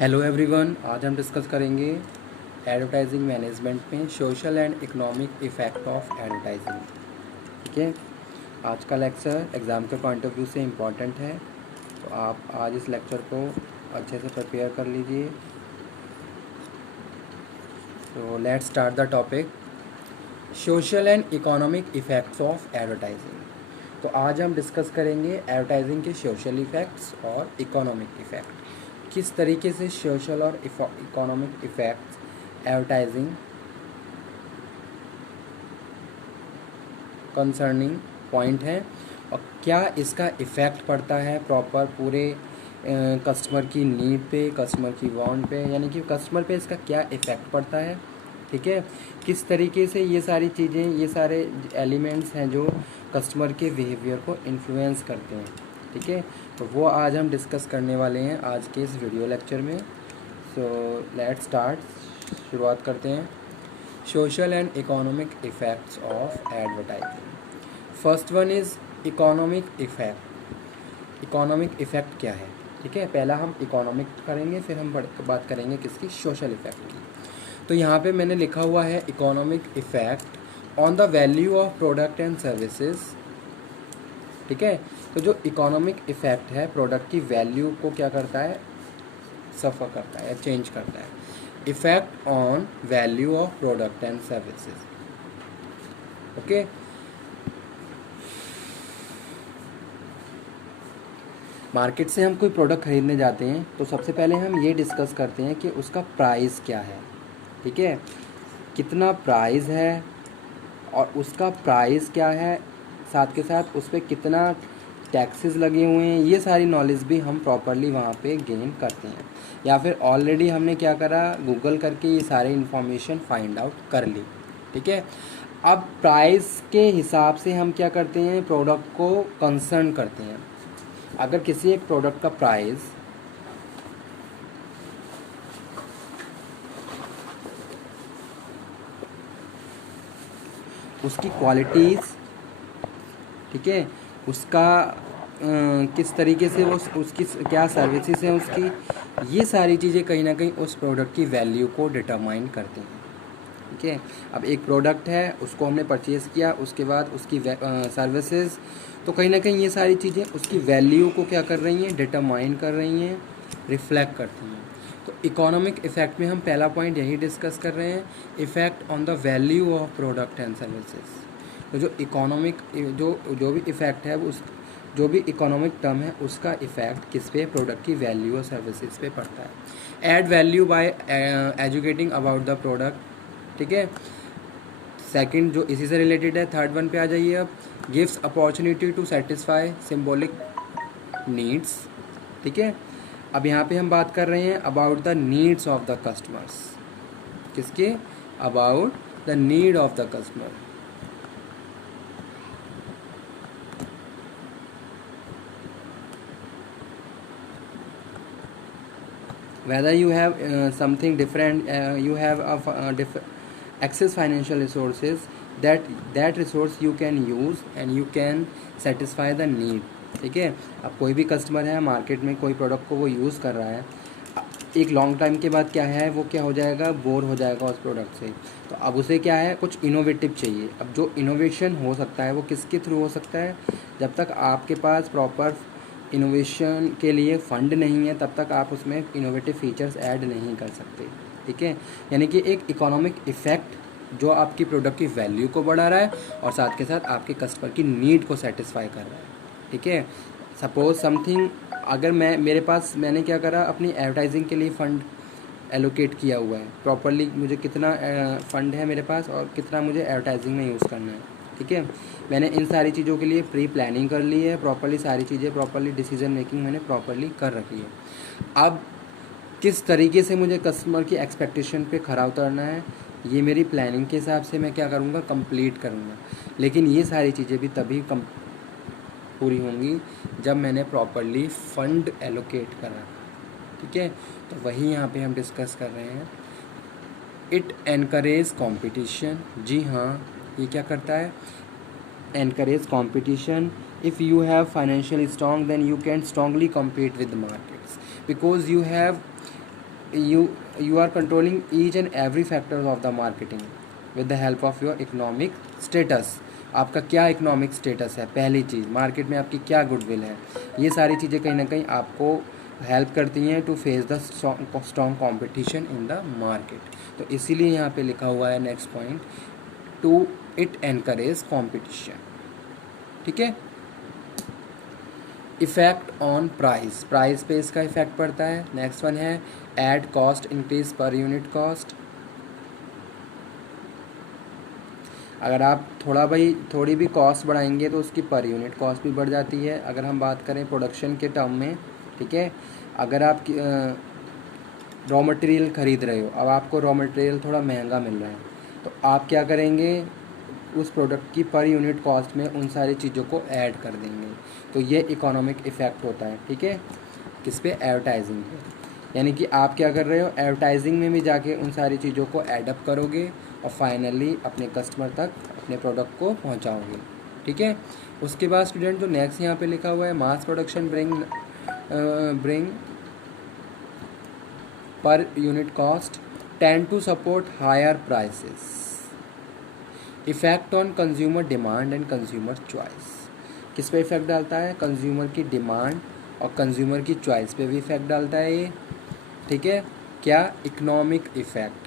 Hello everyone, आज हम discuss करेंगे एडवर्टाइजिंग मैनेजमेंट में social and economic effect of advertising. ठीक है, आज का लेक्चर एग्ज़ाम के पॉइंट ऑफ व्यू से इम्पॉर्टेंट है, तो आप आज इस लेक्चर को अच्छे से प्रिपेयर कर लीजिए। तो let's start the topic, social and economic effects of advertising. तो आज हम डिस्कस करेंगे एडवर्टाइजिंग के सोशल इफ़ेक्ट्स और इकोनॉमिक इफ़ेक्ट, किस तरीके से सोशल और economic effects advertising concerning point है और क्या इसका इफ़ेक्ट पड़ता है प्रॉपर पूरे कस्टमर की नीड पे, कस्टमर की वांट पे, यानी कि कस्टमर पे इसका क्या इफ़ेक्ट पड़ता है। ठीक है, किस तरीके से ये सारी चीज़ें, ये सारे एलिमेंट्स हैं जो कस्टमर के बिहेवियर को इन्फ्लुएंस करते हैं। ठीक है, तो वो आज हम डिस्कस करने वाले हैं आज के इस वीडियो लेक्चर में। सो लेट्स स्टार्ट, शुरुआत करते हैं। Social and economic effects of advertising. First one is economic effect. Economic effect क्या है? ठीक है, पहला हम इकोनॉमिक करेंगे, फिर हम बात करेंगे किसकी, सोशल इफ़ेक्ट की। तो यहाँ पे मैंने लिखा हुआ है economic effect on the value of product and services. ठीक है, तो जो इकोनॉमिक इफ़ेक्ट है प्रोडक्ट की वैल्यू को क्या करता है, सफ़र करता है या चेंज करता है। Effect on value of product and services. Okay, market से हम कोई प्रोडक्ट खरीदने जाते हैं तो सबसे पहले हम ये डिस्कस करते हैं कि उसका प्राइस क्या है। ठीक है, कितना प्राइस है और उसका प्राइस क्या है, साथ के साथ उस पर कितना टैक्सेस लगे हुए हैं, ये सारी नॉलेज भी हम प्रॉपरली वहाँ पे गेन करते हैं, या फिर ऑलरेडी हमने क्या करा, गूगल करके ये सारी इन्फॉर्मेशन फाइंड आउट कर ली। ठीक है, अब प्राइस के हिसाब से हम क्या करते हैं, प्रोडक्ट को कंसर्न करते हैं। अगर किसी एक प्रोडक्ट का प्राइस उसकी क्वालिटीज़, ठीक है, उसका किस तरीके से वो उसकी क्या सर्विसेज हैं उसकी, ये सारी चीज़ें कहीं ना कहीं उस प्रोडक्ट की वैल्यू को डिटरमाइन करते हैं। ठीक है, अब एक प्रोडक्ट है, उसको हमने परचेज़ किया, उसके बाद उसकी सर्विसेज, तो कहीं ना कहीं ये सारी चीज़ें उसकी वैल्यू को क्या कर रही हैं, डिटरमाइन कर रही हैं, रिफ्लेक्ट करती हैं। तो इकोनॉमिक इफ़ेक्ट में हम पहला पॉइंट यही डिस्कस कर रहे हैं, effect on the value of product and services. तो जो इकोनॉमिक जो भी इफ़ेक्ट है, उस जो भी इकोनॉमिक टर्म है उसका इफ़ेक्ट किस पे, प्रोडक्ट की वैल्यू और सर्विसेज पे पड़ता है। Add value by educating about the product. ठीक है, सेकंड जो इसी से रिलेटेड है, थर्ड वन पे आ जाइए अब, gives opportunity to satisfy symbolic needs. ठीक है, अब यहाँ पे हम बात कर रहे हैं about the needs of the customers. किसके, about the need of the customer. whether you have something different, you have access financial resources, that resource you can use and you can satisfy the need। ठीक है, अब कोई भी customer है market में, कोई product को वो यूज़ कर रहा है, एक लॉन्ग टाइम के बाद क्या है, वो क्या हो जाएगा, बोर हो जाएगा उस प्रोडक्ट से। तो अब उसे क्या है, कुछ इनोवेटिव चाहिए। अब जो इनोवेशन हो सकता है वो किसके थ्रू हो सकता है, जब तक आपके पास प्रॉपर इनोवेशन के लिए फ़ंड नहीं है तब तक आप उसमें इनोवेटिव फीचर्स ऐड नहीं कर सकते। ठीक है, यानी कि एक इकोनॉमिक इफ़ेक्ट जो आपकी प्रोडक्ट की वैल्यू को बढ़ा रहा है और साथ के साथ आपके कस्टमर की नीड को सेटिस्फाई कर रहा है। ठीक है, सपोज समथिंग, अगर मैंने क्या करा, अपनी एडवर्टाइजिंग के लिए फ़ंड एलोकेट किया हुआ है प्रॉपरली, मुझे कितना फ़ंड है मेरे पास और कितना मुझे एडवर्टाइजिंग में यूज़ करना है। ठीक है, मैंने इन सारी चीज़ों के लिए प्री प्लानिंग कर ली है, प्रॉपरली सारी चीज़ें, प्रॉपरली डिसीजन मेकिंग मैंने प्रॉपरली कर रखी है। अब किस तरीके से मुझे कस्टमर की एक्सपेक्टेशन पे खरा उतरना है, ये मेरी प्लानिंग के हिसाब से मैं क्या करूँगा, कंप्लीट करूँगा। लेकिन ये सारी चीज़ें भी तभी पूरी होंगी जब मैंने प्रॉपरली फ़ंड एलोकेट करा। ठीक है, तो वही यहाँ पे हम डिस्कस कर रहे हैं। It encourage competition. जी हाँ, ये क्या करता है, encourage competition. If you have financial strong then you can strongly compete with the markets because you have you are controlling each and every factors of the marketing with the help of your economic status. आपका क्या economic status है, पहली चीज़ market में आपकी क्या goodwill है, ये सारी चीज़ें कहीं ना कहीं आपको हेल्प करती हैं to face the strong competition in the market. तो इसीलिए यहाँ पे लिखा हुआ है next point, to it encourage competition. ठीक है. इफेक्ट ऑन प्राइस, प्राइस पे इसका इफेक्ट पड़ता है. नेक्स्ट वन है add cost increase per unit cost. अगर आप थोड़ी भी कॉस्ट बढ़ाएंगे तो उसकी पर यूनिट कॉस्ट भी बढ़ जाती है. अगर हम बात करें प्रोडक्शन के टर्म में, ठीक है, अगर आप रॉ मटेरियल ख़रीद रहे हो, अब आपको रॉ मटेरियल थोड़ा महंगा मिल रहा है, तो आप क्या करेंगे, उस प्रोडक्ट की पर यूनिट कॉस्ट में उन सारी चीज़ों को ऐड कर देंगे. तो ये इकोनॉमिक इफ़ेक्ट होता है. ठीक है. किस पे, एडवर्टाइजिंग पे. यानी कि आप क्या कर रहे हो, एडवर्टाइजिंग में भी जाके उन सारी चीज़ों को एडअप करोगे और फाइनली अपने कस्टमर तक अपने प्रोडक्ट को पहुंचाओगे. ठीक है. उसके बाद स्टूडेंट जो नेक्स्ट यहाँ पे लिखा हुआ है, mass production bring per unit cost tend to support higher prices. Effect on consumer demand and consumer choice. किस पे इफ़ेक्ट डालता है, कंज्यूमर की डिमांड और कंज्यूमर की चॉइस पे भी इफ़ेक्ट डालता है ये. ठीक है. क्या, इकोनॉमिक इफ़ेक्ट.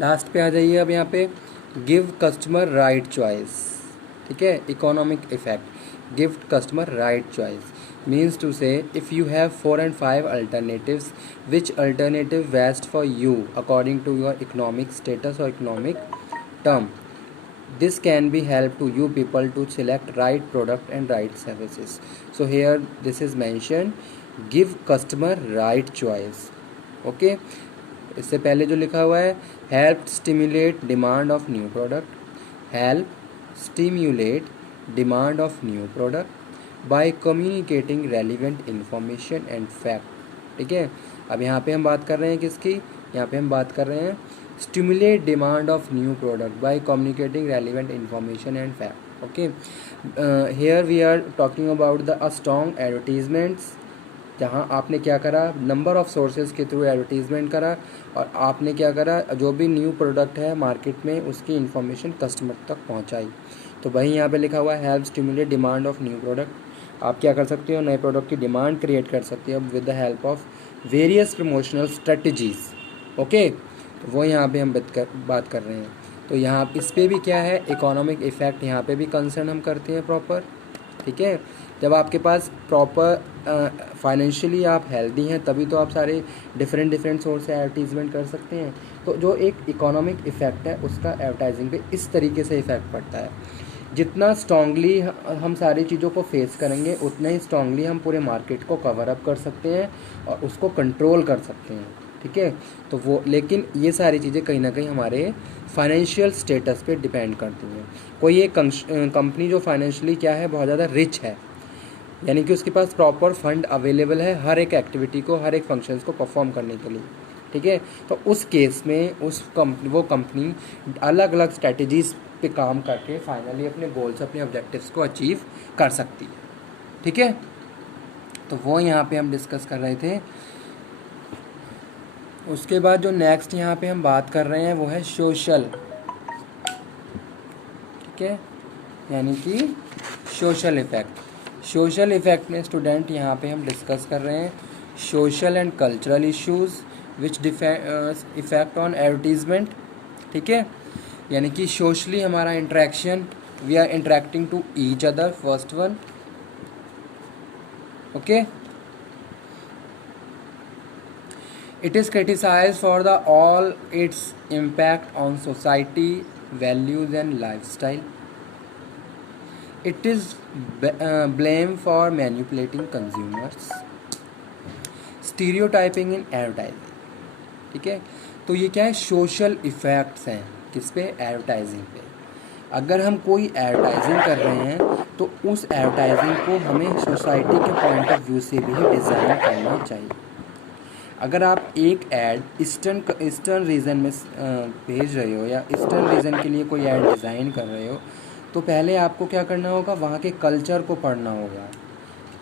लास्ट पे आ जाइए. अब यहाँ पे गिव कस्टमर राइट चॉइस. ठीक है. Economic effect, give customer right choice means to say if you have 4 and 5 alternatives, which alternative best for you according to your economic status or economic term. This can be help to you people to select right product and right services. So here this is mentioned, give customer right choice. Okay. इससे पहले जो लिखा हुआ है, help stimulate demand of new product, help stimulate demand of new product by communicating relevant information and fact. ठीक है. अब यहाँ पे हम बात कर रहे हैं किसकी, यहाँ पे हम बात कर रहे हैं stimulate demand of new product by communicating relevant information and fact. Okay. Here we are talking about the strong advertisements, जहाँ आपने क्या करा, नंबर ऑफ़ सोर्सेज के थ्रू एडवर्टीज़मेंट करा और आपने क्या करा, जो भी न्यू प्रोडक्ट है मार्केट में उसकी इन्फॉर्मेशन कस्टमर तक पहुँचाई. तो वही यहाँ पे लिखा हुआ है, help stimulate demand of new product. आप क्या कर सकते हो, नए प्रोडक्ट की डिमांड क्रिएट कर सकते हो with the help of various promotional strategies. Okay. तो वो यहाँ पर हम बात कर रहे हैं. तो यहाँ इस पर भी क्या है, इकोनॉमिक इफ़ेक्ट यहाँ पर भी कंसर्न हम करते हैं प्रॉपर. ठीक है. जब आपके पास प्रॉपर फाइनेंशियली आप हेल्दी हैं तभी तो आप सारे डिफरेंट सोर्स से एडवर्टीज़मेंट कर सकते हैं. तो जो एक इकोनॉमिक इफ़ेक्ट है उसका एडवर्टाइजिंग पे इस तरीके से इफ़ेक्ट पड़ता है. जितना स्ट्रांगली हम सारी चीज़ों को फेस करेंगे उतना ही स्ट्रांगली हम पूरे मार्केट को कवर अप कर सकते हैं और उसको कंट्रोल कर सकते हैं. ठीक है. तो वो, लेकिन ये सारी चीज़ें कहीं ना कहीं हमारे फाइनेंशियल स्टेटस पे डिपेंड करती हैं. कोई एक कंपनी जो फाइनेंशियली क्या है, बहुत ज़्यादा रिच है, यानी कि उसके पास प्रॉपर फंड अवेलेबल है हर एक एक्टिविटी को, हर एक फंक्शंस को परफॉर्म करने के लिए. ठीक है. तो उस केस में वो कंपनी अलग अलग स्ट्रैटेजीज़ पे काम करके फाइनली अपने गोल्स, अपने ऑब्जेक्टिव्स को अचीव कर सकती है. ठीक है. तो वो यहाँ पे हम डिस्कस कर रहे थे. उसके बाद जो नेक्स्ट यहाँ पे हम बात कर रहे हैं वो है सोशल. ठीक है. यानी कि सोशल इफ़ेक्ट. सोशल इफ़ेक्ट में स्टूडेंट यहाँ पे हम डिस्कस कर रहे हैं social and cultural issues which effect on advertisement. ठीक है. यानी कि सोशली हमारा interaction, we are interacting to each other, first one. Okay. It is criticised for the all its impact on society, values and lifestyle. It is blamed for manipulating consumers. Stereotyping in advertising. ठीक है. तो ये क्या है, social effects हैं किस पे, advertising पे. अगर हम कोई एडवर्टाइजिंग कर रहे हैं तो उस एडवर्टाइजिंग को हमें सोसाइटी के पॉइंट ऑफ व्यू से भी डिज़ाइन करना चाहिए। अगर आप एक ऐड ईस्टर्न रीजन में भेज रहे हो या ईस्टर्न रीजन के लिए कोई ऐड डिज़ाइन कर रहे हो, तो पहले आपको क्या करना होगा, वहाँ के कल्चर को पढ़ना होगा।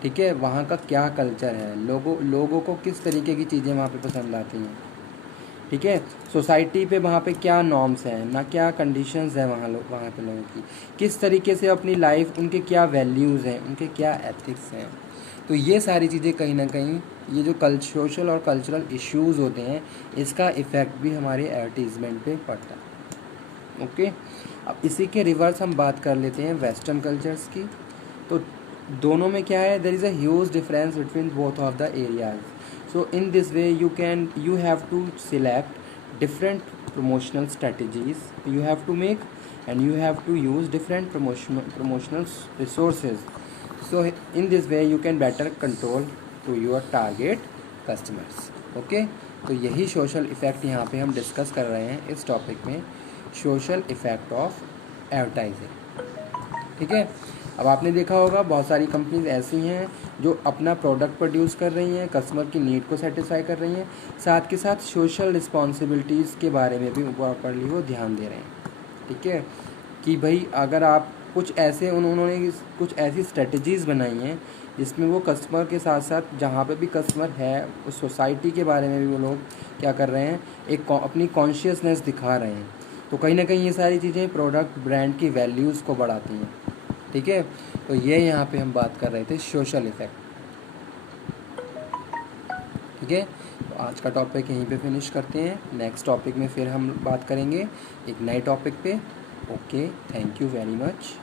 ठीक है, वहाँ का क्या कल्चर है, लोगों को किस तरीके की चीज़ें वहाँ पे पसंद आती हैं। ठीक है, सोसाइटी पे वहाँ पे क्या नॉर्म्स हैं, ना क्या कंडीशंस हैं वहाँ पे लोगों की, किस तरीके से अपनी लाइफ, उनके क्या वैल्यूज़ हैं, उनके क्या एथिक्स हैं। तो ये सारी चीज़ें कहीं ना कहीं, ये जो सोशल और कल्चरल इश्यूज़ होते हैं, इसका इफ़ेक्ट भी हमारे एडवर्टीज़मेंट पे पड़ता है। ओके, अब इसी के रिवर्स हम बात कर लेते हैं वेस्टर्न कल्चर्स की। तो दोनों में क्या है, there is a huge difference between both of the areas. So in this way you have to select different promotional strategies you have to make, and you have to use different promotional resources. So in this way you can better control to your target customers. Okay, तो यही social effect यहाँ पे हम discuss कर रहे हैं इस topic में, सोशल इफ़ेक्ट ऑफ एडवर्टाइजिंग। ठीक है, अब आपने देखा होगा बहुत सारी कंपनीज ऐसी हैं जो अपना प्रोडक्ट प्रोड्यूस कर रही हैं, कस्टमर की नीड को सेटिस्फाई कर रही हैं, साथ के साथ सोशल रिस्पॉन्सिबिलिटीज़ के बारे में भी प्रॉपरली वो ध्यान दे रहे हैं। ठीक है, कि भाई अगर आप उन्होंने कुछ ऐसी स्ट्रेटजीज़ बनाई हैं जिसमें वो कस्टमर के साथ साथ जहाँ पे भी कस्टमर है उस सोसाइटी के बारे में भी वो लोग क्या कर रहे हैं, एक अपनी कॉन्शियसनेस दिखा रहे हैं। तो कहीं ना कहीं ये सारी चीज़ें प्रोडक्ट ब्रांड की वैल्यूज़ को बढ़ाती हैं। ठीक है, तो ये यहाँ पे हम बात कर रहे थे सोशल इफ़ेक्ट। ठीक है, तो आज का टॉपिक यहीं पे फिनिश करते हैं, नेक्स्ट टॉपिक में फिर हम बात करेंगे एक नए टॉपिक पे। Okay, thank you very much.